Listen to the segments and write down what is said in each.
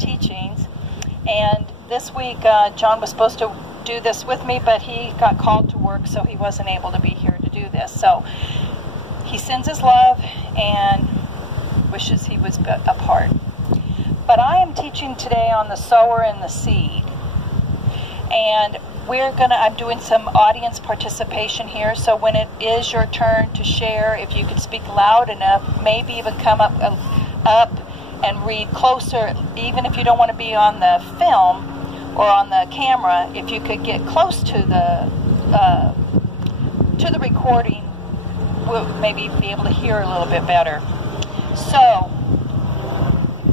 teachings. And this week, John was supposed to do this with me, but he got called to work, so he wasn't able to be here to do this. So he sends his love and wishes he was a part. But I am teaching today on the sower and the seed. And I'm doing some audience participation here, so when it is your turn to share, if you could speak loud enough, maybe even come up and read closer, even if you don't want to be on the film or on the camera, if you could get close to the recording, we'll maybe be able to hear a little bit better. So,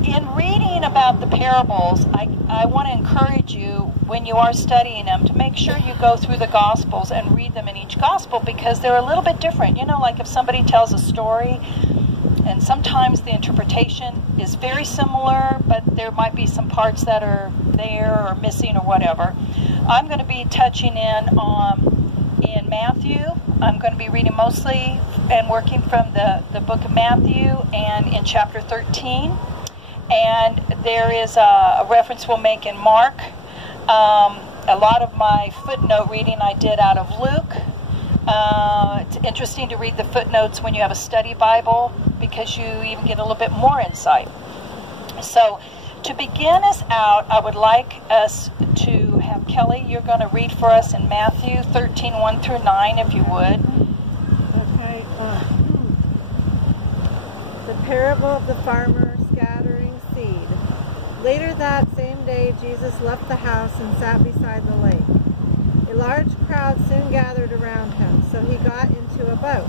in reading about the parables, I want to encourage you, when you are studying them, to make sure you go through the Gospels and read them in each Gospel, because they're a little bit different. You know, like if somebody tells a story, and sometimes the interpretation is very similar, but there might be some parts that are there or missing or whatever. I'm going to be touching in Matthew. I'm going to be reading mostly and working from the book of Matthew and in chapter 13. And there is a reference we'll make in Mark. A lot of my footnote reading I did out of Luke. It's interesting to read the footnotes when you have a study Bible, because you even get a little bit more insight. So to begin us out, I would like us to have Kelly, you're going to read for us in Matthew 13, 1 through 9, if you would. Okay. The parable of the farmer scattering seed. Later that same day, Jesus left the house and sat beside the lake. A large crowd soon gathered around him, so he got into a boat.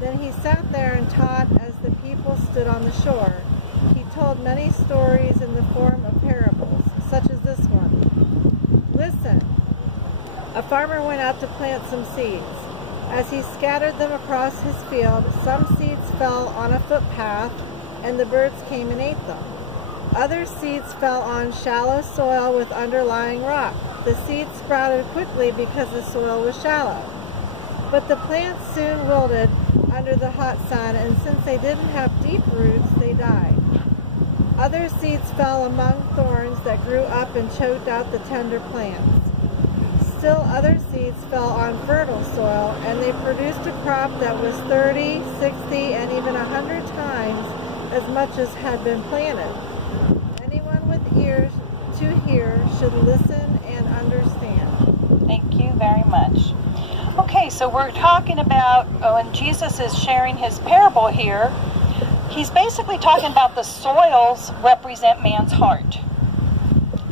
Then he sat there and taught as the people stood on the shore. He told many stories in the form of parables, such as this one. Listen, a farmer went out to plant some seeds. As he scattered them across his field, some seeds fell on a footpath, and the birds came and ate them. Other seeds fell on shallow soil with underlying rock. The seeds sprouted quickly because the soil was shallow. But the plants soon wilted under the hot sun, and since they didn't have deep roots, they died. Other seeds fell among thorns that grew up and choked out the tender plants. Still other seeds fell on fertile soil, and they produced a crop that was 30, 60, and even 100 times as much as had been planted. Anyone with ears to hear should listen and understand. Thank you very much. Okay, so we're talking about when Jesus is sharing his parable here, he's basically talking about the soils represent man's heart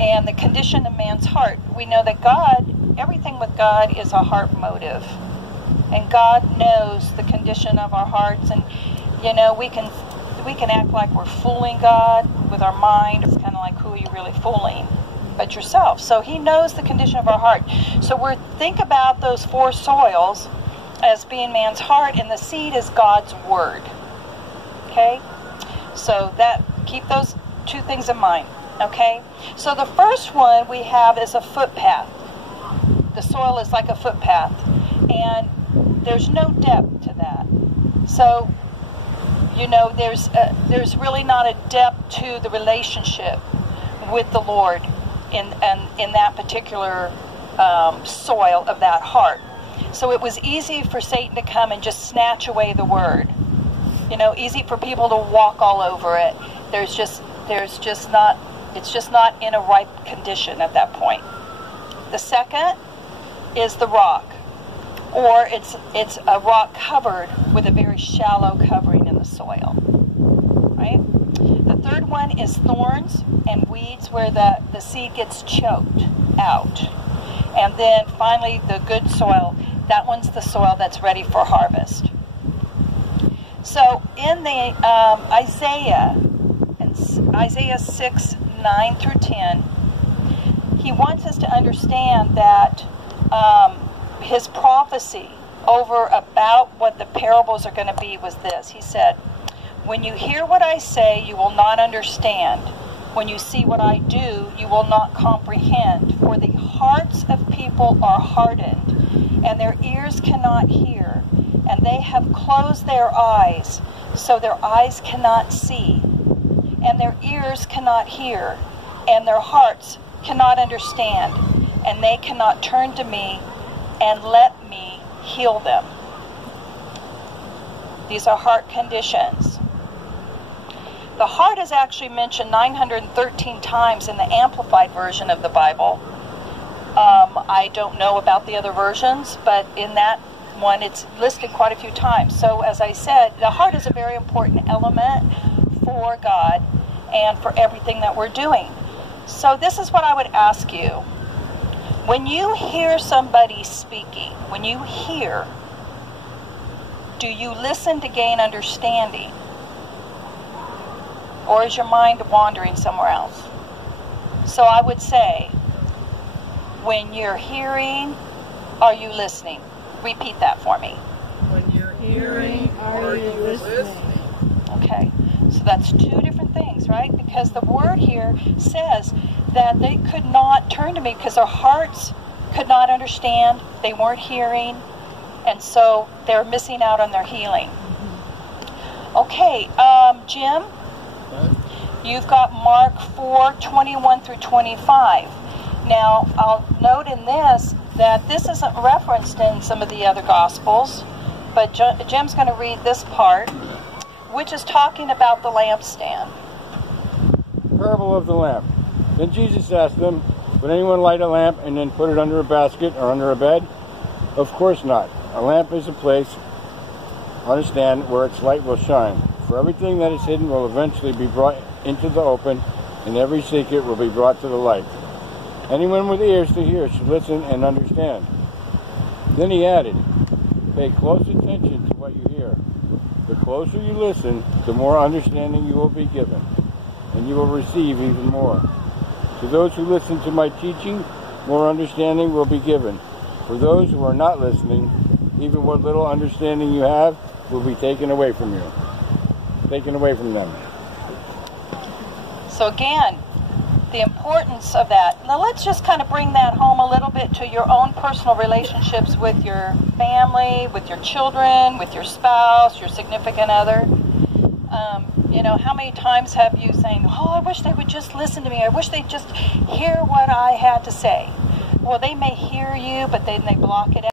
and the condition of man's heart. We know that God, everything with God is a heart motive. And God knows the condition of our hearts. And, you know, we can act like we're fooling God with our mind. It's kind of like, who are you really fooling? But yourself. So he knows the condition of our heart. So think about those four soils as being man's heart, and the seed is God's word. Okay? So keep those two things in mind. Okay? So the first one we have is a footpath. The soil is like a footpath, and there's no depth to that. So, you know, there's really not a depth to the relationship with the Lord in that particular soil of that heart. So it was easy for Satan to come and just snatch away the word. You know, easy for people to walk all over it. It's just not in a ripe condition at that point. The second is the rock, or it's a rock covered with a very shallow covering in the soil. Right? The third one is thorns and weeds, where the seed gets choked out. And then finally the good soil, that one's the soil that's ready for harvest. So in the Isaiah 6, 9 through 10, he wants us to understand that his prophecy over about what the parables are going to be was this. He said, when you hear what I say, you will not understand. When you see what I do, you will not comprehend. For the hearts of people are hardened, and their ears cannot hear, and they have closed their eyes, so their eyes cannot see, and their ears cannot hear, and their hearts cannot understand, and they cannot turn to me and let me heal them. These are heart conditions. The heart is actually mentioned 913 times in the Amplified version of the Bible. I don't know about the other versions, but in that one it's listed quite a few times. So as I said, the heart is a very important element for God and for everything that we're doing. So this is what I would ask you. When you hear somebody speaking, when you hear, do you listen to gain understanding? Or is your mind wandering somewhere else? So I would say, when you're hearing, are you listening? Repeat that for me. When you're hearing, are you listening? Okay, so that's two different things, right? Because the word here says that they could not turn to me because their hearts could not understand, they weren't hearing, and so they're missing out on their healing. Okay, Jim, you've got Mark 4:21 through 25. Now, I'll note in this that this isn't referenced in some of the other Gospels, but Jim's going to read this part, which is talking about the lampstand. Parable of the lamp. Then Jesus asked them, would anyone light a lamp and then put it under a basket or under a bed? Of course not. A lamp is a place, understand, where its light will shine. For everything that is hidden will eventually be brought into the open, and every secret will be brought to the light. Anyone with ears to hear should listen and understand. Then he added, pay close attention to what you hear. The closer you listen, the more understanding you will be given, and you will receive even more. To those who listen to my teaching, more understanding will be given. For those who are not listening, even what little understanding you have will be taken away from you. Taken away from them. So again, the importance of that. Now let's just kind of bring that home a little bit to your own personal relationships with your family, with your children, with your spouse, your significant other. You know, how many times have you saying, oh, I wish they would just listen to me. I wish they'd just hear what I had to say. Well, they may hear you, but then they block it out.